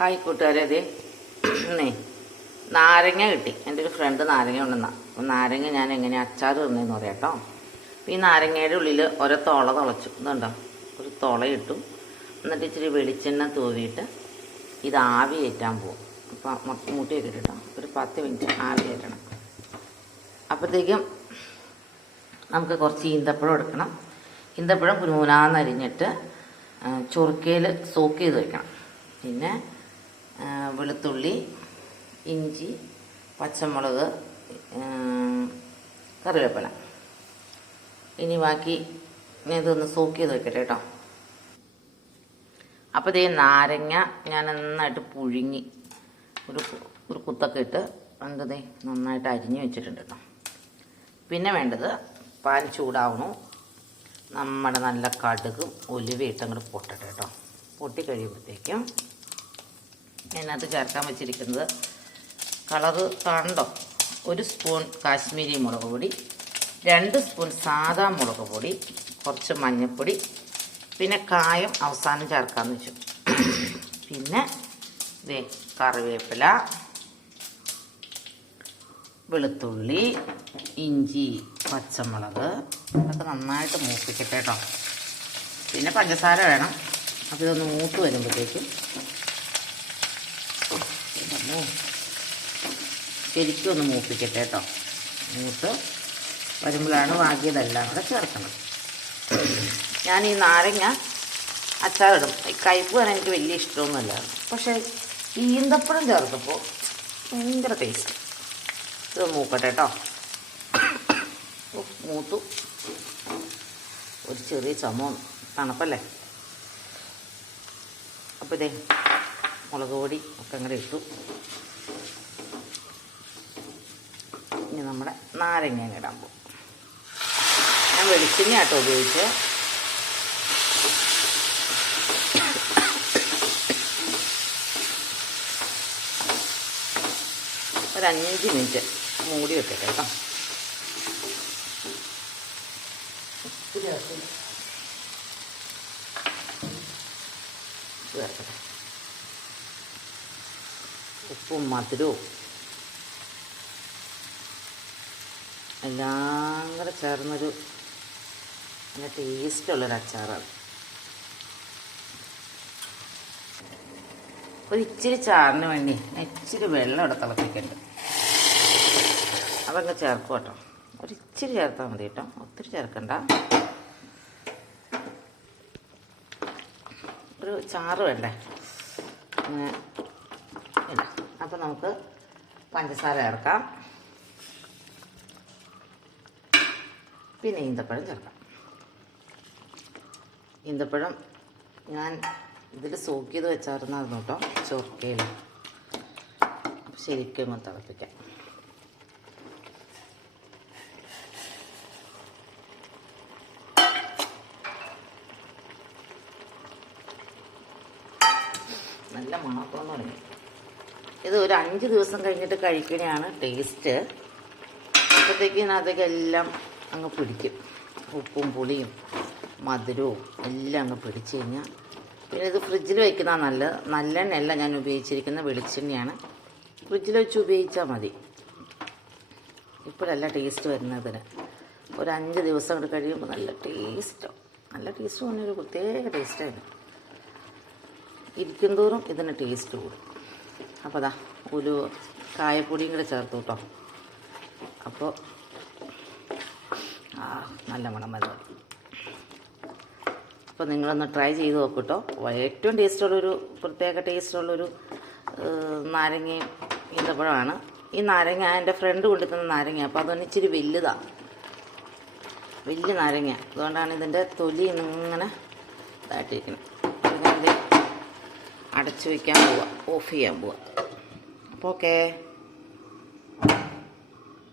Hi കൂട്ടുകാരെ അതെ നാരങ്ങ കിട്ടി. എന്റെ ഒരു ഫ്രണ്ട് നാരങ്ങ കൊണ്ടുവന്ന. അപ്പം നാരങ്ങ ഞാൻ എങ്ങനെ അച്ചാർ ഇടുന്നതെന്ന് പറയാം കേട്ടോ ഈ നാരങ്ങയുടെ ഉള്ളിൽ ഓരോ തോള തുളച്ചു. ഇതുണ്ടോ? ഒരു തുള ഇട്ടു. എന്നിട്ട് ഇച്ചിരി വെളിച്ചെണ്ണ തൂവിയിട്ട് ഇത് ആവി ഏറ്റാൻ പോകും അപ്പം മൂട്ടിയൊക്കെ ഇട്ടിട്ടോ ഒരു പത്ത് മിനിറ്റ് ആവി ഏറ്റണം. അപ്പോഴത്തേക്കും നമുക്ക് കുറച്ച് ഈന്തപ്പഴം എടുക്കണം. ഈന്തപ്പഴം കുനുകുനാന്നരിഞ്ഞിട്ട് ചൊറുക്കയിൽ സോക്ക് ചെയ്ത് വെക്കണം. പിന്നെ വെളുത്തുള്ളി ഇഞ്ചി പച്ചമുളക് കറിവേപ്പില. ഇനി ബാക്കി ഇതൊന്ന് സോക്ക് ചെയ്ത് വെക്കട്ടെ കേട്ടോ. അപ്പോൾ ഇതേ നാരങ്ങ ഞാൻ നന്നായിട്ട് പുഴുങ്ങി. ഒരു ഒരു കുത്തൊക്കെ ഇട്ട് എന്തത് നന്നായിട്ട് അരിഞ്ഞു വെച്ചിട്ടുണ്ട് കേട്ടോ. പിന്നെ വേണ്ടത് പാൻ ചൂടാവണു. നമ്മുടെ നല്ല കടുകും ഒലിവയിട്ട് അങ്ങോട്ട് പൊട്ടട്ടെ കേട്ടോ. പൊട്ടി കഴിയുമ്പോഴത്തേക്കും അതിനകത്ത് ചേർക്കാൻ വെച്ചിരിക്കുന്നത്. കളറ് കണ്ടോ? ഒരു സ്പൂൺ കാശ്മീരി മുളക് പൊടി രണ്ട് സ്പൂൺ സാദാ മുളക് പൊടി കുറച്ച് മഞ്ഞൾപ്പൊടി പിന്നെ കായം അവസാനം ചേർക്കാമെന്ന് വെച്ചു. പിന്നെ ദേ കറിവേപ്പില വെളുത്തുള്ളി ഇഞ്ചി പച്ചമുളക് ഇതൊക്കെ നന്നായിട്ട് മൂപ്പിക്കട്ടെ കേട്ടോ പിന്നെ പഞ്ചസാര വേണം. അതിലൊന്ന് മൂത്ത് വരുമ്പോഴത്തേക്കും. ശരിക്കും ഒന്ന് മൂപ്പിക്കട്ടെ കേട്ടോ മൂത്ത് വരുമ്പോഴാണ് വാങ്ങിയതെല്ലാം കൂടെ ചേർക്കണം ഞാൻ ഈ നാരങ്ങ അച്ചാറിടും. ഈ കയ്പ്പ് വരാൻ എനിക്ക് വലിയ ഇഷ്ടമൊന്നുമല്ല. പക്ഷേ ഈന്തപ്പഴം ചേർത്തപ്പോൾ ഭയങ്കര ടേസ്റ്റ് ഇത് മൂക്കട്ടെ കേട്ടോ മൂത്തു. ഒരു ചെറിയ ചമ തണുപ്പല്ലേ? അപ്പോൾ ഇതേ മുളക് പൊടി ഒക്കെ അങ്ങോട്ട് ഇട്ടു. ഇനി നമ്മുടെ നാരങ്ങ ഇടാൻ പോകും ഞാൻ വെളിച്ചെണ്ണ ആട്ടോ ഉപയോഗിച്ച്. ഒരു അഞ്ച് മിനിറ്റ് മൂടി വെക്കട്ടെ കേട്ടോ. ചേർക്കട്ടെ. ഉപ്പും മധുരവും. എല്ലാം കൂടെ ചേർന്നൊരു നല്ല ടേസ്റ്റുള്ളൊരു അച്ചാറാണ്. ഒരു ഇച്ചിരി ചാറിന് വേണ്ടി ഇച്ചിരി വെള്ളം ഇവിടെ തിളപ്പിക്കുന്നുണ്ട് അതങ്ങ് ചേർക്കും കേട്ടോ. ഒരു ഇച്ചിരി ചേർത്താൽ മതി കേട്ടോ. ഒത്തിരി ചേർക്കണ്ട. ഒരു ചാറ് വേണ്ടേ? അങ്ങനെ ഇല്ല അപ്പം നമുക്ക് പഞ്ചസാര ചേർക്കാം. പിന്നെ ഈന്തപ്പഴം ചേർക്കാം. ഈന്തപ്പഴം ഞാൻ ഇതിൽ സോക്ക് ചെയ്ത് വെച്ചായിരുന്നായിരുന്നു കേട്ടോ ചൊർക്കയിൽ ശരിക്കും ഒന്ന് തിളപ്പിക്കാം. നല്ല മണത്തോന്ന് തുടങ്ങി. ഇത് ഒരു അഞ്ച് ദിവസം കഴിഞ്ഞിട്ട് കഴിക്കണയാണ് ടേസ്റ്റ്. അപ്പോഴത്തേക്ക് ഇതിനകത്തേക്ക് എല്ലാം അങ്ങ് പിടിക്കും. ഉപ്പും പുളിയും മധുരവും എല്ലാം അങ്ങ് പിടിച്ചു കഴിഞ്ഞാൽ പിന്നെ ഇത് ഫ്രിഡ്ജിൽ വയ്ക്കുന്ന നല്ലത് നല്ലെണ്ണയല്ല ഞാൻ ഉപയോഗിച്ചിരിക്കുന്ന വെളിച്ചെണ്ണയാണ്. ഫ്രിഡ്ജിൽ വെച്ച് ഉപയോഗിച്ചാൽ മതി. ഇപ്പോഴല്ല ടേസ്റ്റ് വരുന്നതിന്. ഒരു അഞ്ച് ദിവസം കൂടെ കഴിയുമ്പോൾ നല്ല ടേസ്റ്റാണ് നല്ല ടേസ്റ്റ് പറഞ്ഞൊരു പ്രത്യേക ടേസ്റ്റായിരുന്നു ഇരിക്കും തോറും ഇതിന് ടേസ്റ്റ് കൂടും. അപ്പോൾ അതാ ഒരു കായപ്പൊടിയും കൂടെ ചേർത്ത് കേട്ടോ. അപ്പോൾ ആ നല്ല മണം വരുന്നത് അപ്പോൾ നിങ്ങളൊന്ന് ട്രൈ ചെയ്ത് നോക്കൂ കേട്ടോ. ഏറ്റവും ടേസ്റ്റുള്ളൊരു പ്രത്യേക ടേസ്റ്റുള്ളൊരു നാരങ്ങ ഈന്തപ്പഴമാണ്. ഈ നാരങ്ങ എന്റെ ഫ്രണ്ട് കൊണ്ടുതന്ന നാരങ്ങ അപ്പോൾ അതൊന്ന് ഇച്ചിരി വലുതാണ് വലിയ നാരങ്ങ. അതുകൊണ്ടാണ് ഇതിന്റെ തൊലി ഇങ്ങനെ ഇതായിട്ടിരിക്കുന്നത് അടച്ചു വയ്ക്കാൻ പോവുക ഓഫ് ചെയ്യാൻ പോവുക അപ്പോൾ ഓക്കേ.